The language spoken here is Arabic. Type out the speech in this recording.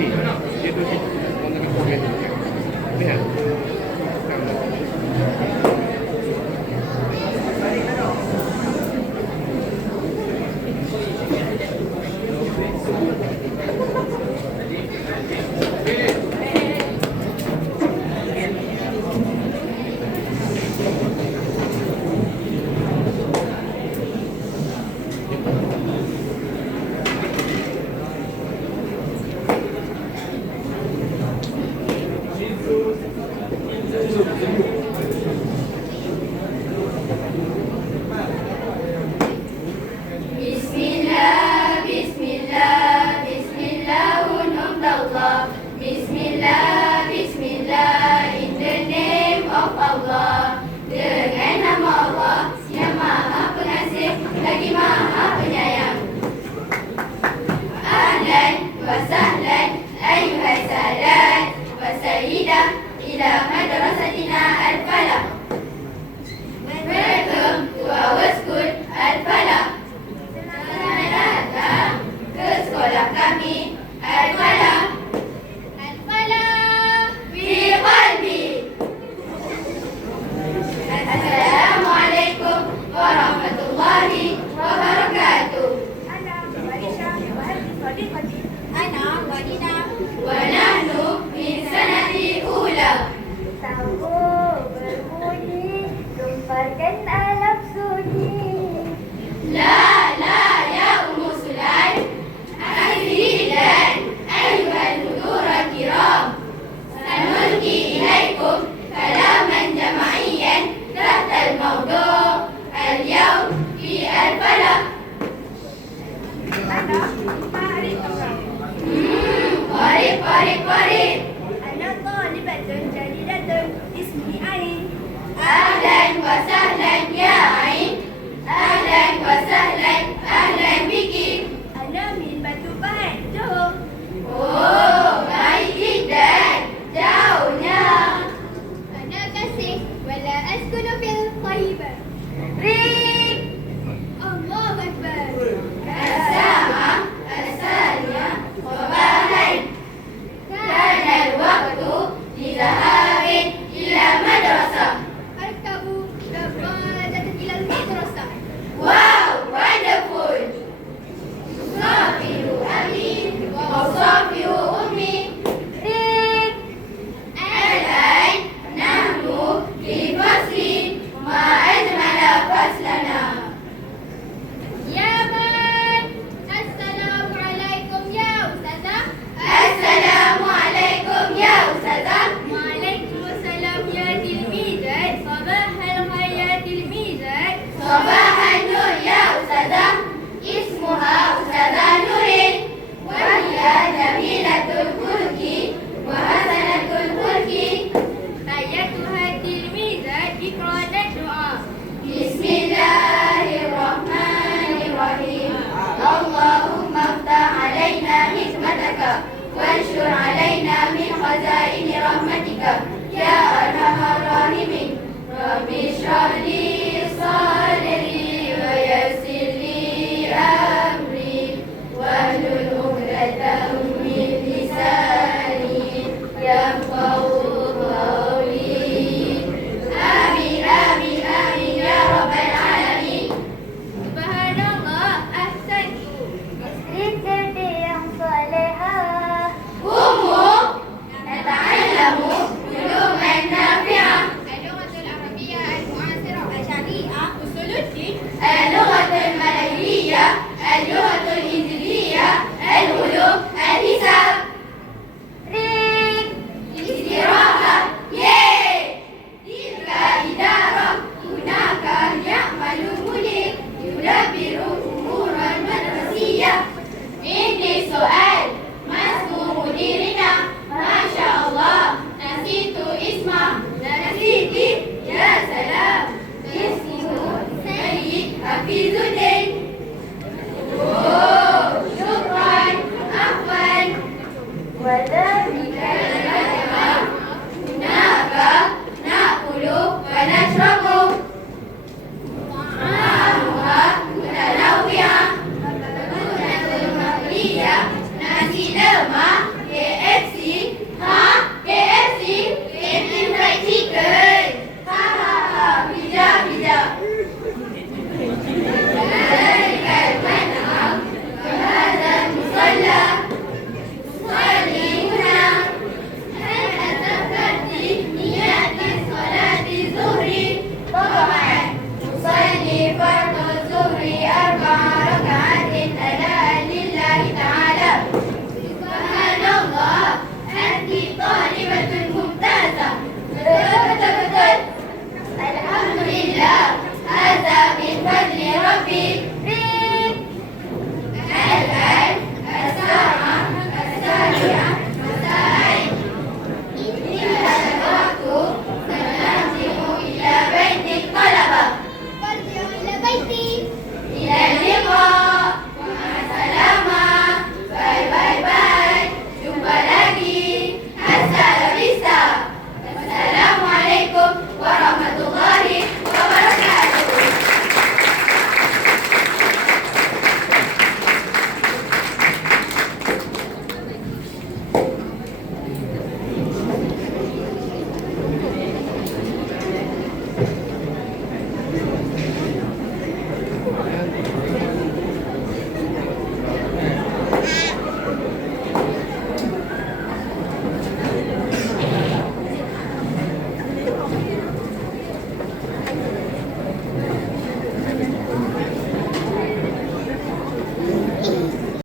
に入れといて、こんだけ焦げるね。Yes, صباح النور يا أستاذة. اسمها أستاذة نورين وهي جميلة الخلق وحسنة الخلق أيتها التلميذة ذكرى الدعاء بسم الله الرحمن الرحيم. آه. اللهم افتح علينا حكمتك. وانشر علينا من خزائن